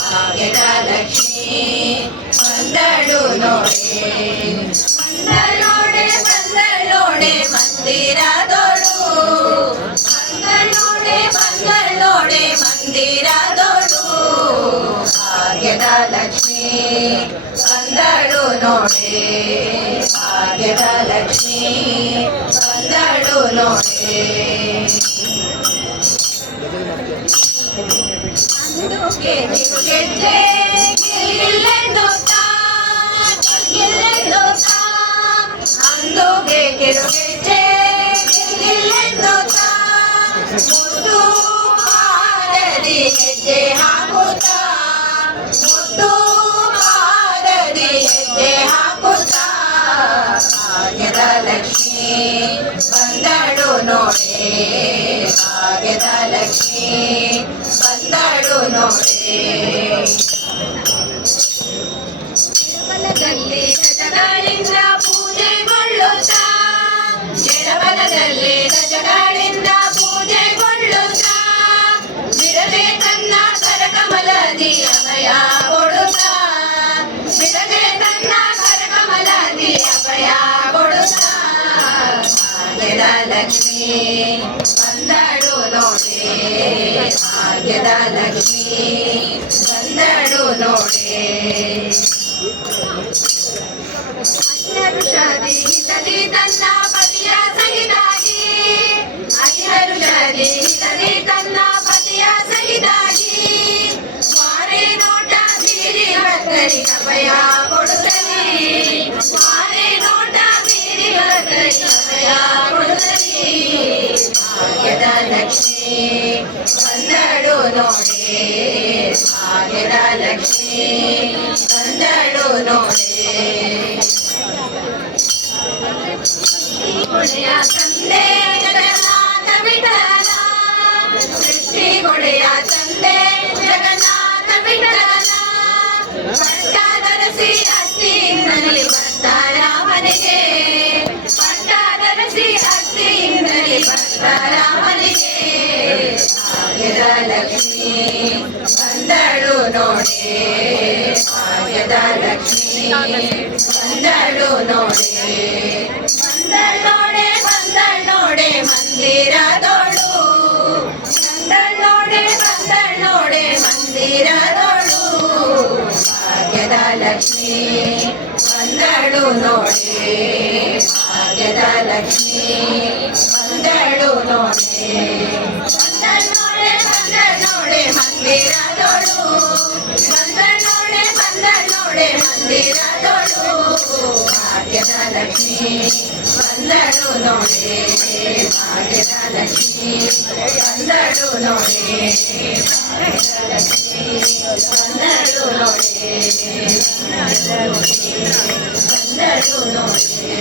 ಭಾಗ್ಯದ ಲಕ್ಷ್ಮೀ ಬಂದಳು ನೋಡೆ ಬಂದಳೋಡೆ ಬಂದಳೋಡೆ ಮಂದಿರದೋಳು ಬಂದಳೋಡೆ ಮಂದಿರದೋಳು ಭಾಗ್ಯದ ಲಕ್ಷ್ಮೀ ಬಂದಳು ನೋಡೆ ಭಾಗ್ಯದ ಲಕ್ಷ್ಮೀ ಬಂದಳು ನೋಡೆ ಅಂದುಗೆ ಗೆಜ್ಜೆ ಗಿಲ್ಲೆಂದೋತಾ ಅಂದುಗೆ ಗೆಜ್ಜೆ ಗಿಲ್ಲೆಂದೋತಾ ಮುದ್ದು ಪಾದದಿ ಹೆಜ್ಜೆ ಹಾಕುತ್ತಾ ಮುದ್ದು ಪಾದದಿ ಹೆಜ್ಜೆ ಹಾಕುತ್ತಾ ಭಾಗ್ಯದ ಲಕ್ಷ್ಮೀ ಬಂದಳು ನೋಡೆ ಭಾಗ್ಯದ ಲಕ್ಷ್ಮೀ ಬಂದಳು ನೋಡೆ ಎಡಬಲದಲ್ಲಿ ಗಜಗಳಿಂದ ಪೂಜೆಗೊಳ್ಳುತ್ತಾ ಎಡಬಲದಲ್ಲಿ ಗಜಗಳಿಂದ ಪೂಜೆಗೊಳ್ಳುತ್ತಾ ಬಿಡದೆ ತನ್ನ ಕರಕಮಲದಿ ಅಭಯ ಕೊಡುತ್ತಾ ಬಿಡದೆ ತನ್ನ ಕರಕಮಲದಿ ಅಭಯ ಕೊಡುತ್ತಾ ಭಾಗ್ಯದ ಲಕ್ಷ್ಮೀ ಬಂದಳು ನೋಡೆ ಭಾಗ್ಯದ ಲಕ್ಷ್ಮೀ ಬಂದಳು ನೋಡೆ ಹರಿಹರುಷದಿ ತನ್ನ ಪತಿಯ ಸಹಿತಾಗಿ ಹರಿಹರುಷದಿ ತನ್ನ ಪತಿಯ ಸಹಿತಾಗಿ ಮಾರೆ ನೋಟ ಬೀರಿ ಭಕ್ತರಿ ಅಭಯ ಕೊಡುತ್ತಲಿ ಮಾರೆ ನೋಟ ಬೀರಿ ಭಕ್ತರಿ ಅಭಯ ಕೊಡುತ್ತಲಿ ಭಾಗ್ಯದ ಲಕ್ಷ್ಮೀ ಬಂದಳು ನೋಡೆ ಭಾಗ್ಯದ ಲಕ್ಷ್ಮೀ ಬಂದಳು ನೋಡೆ ಕೊಡೆಯ ತಂದೆ ಜಗನ್ನಾಥ ವಿಠಲ ಸೃಷ್ಟಿ ಕೊಡೆಯ ತಂದೆ ಜಗನ್ನಾಥ ವಿಠಲ ಪಟ್ಟಾಧರಿಸಿ ಅತ್ತಿಂದಲಿ ಬರ್ತಾರ ಮನೆಗೆ ಪಟ್ಟಾಧರಿಸಿ ಅತ್ತಿಂದಲಿ ಬರ್ತಾರ ಮನೆಗೆ ಭಾಗ್ಯದ ಲಕ್ಷ್ಮೀ ಬಂದಳು ನೋಡೆ ಭಾಗ್ಯದ ಲಕ್ಷ್ಮೀ ಬಂದಳು ನೋಡೆ ಬಂದಳೋಡೆ ಮಂದಿರದೋಳು ಬಂದಳೋಡೆ ಮಂದಿರದೋಳು ಭಾಗ್ಯದ ಲಕ್ಷ್ಮೀ ಬಂದಳು ನೋಡೆ ಭಾಗ್ಯದ ಲಕ್ಷ್ಮೀ ಬಂದಳು ನೋಡೆ ಬಂದಳೋಡೆ ಮಂದಿರದೋಳು ಬಂದಳೋಡೆ ಮಂದಿರದೋಳು ಭಾಗ್ಯದ ಲಕ್ಷ್ಮೀ ಬಂದಳು ನೋಡೆ ಭಾಗ್ಯದ ಲಕ್ಷ್ಮೀ ಬಂದಳು ನೋಡೆ ಭಾಗ್ಯದ ಲಕ್ಷ್ಮೀ ಬಂದಳು ನೋಡೆ ಬಂದಳು ನೋಡೆ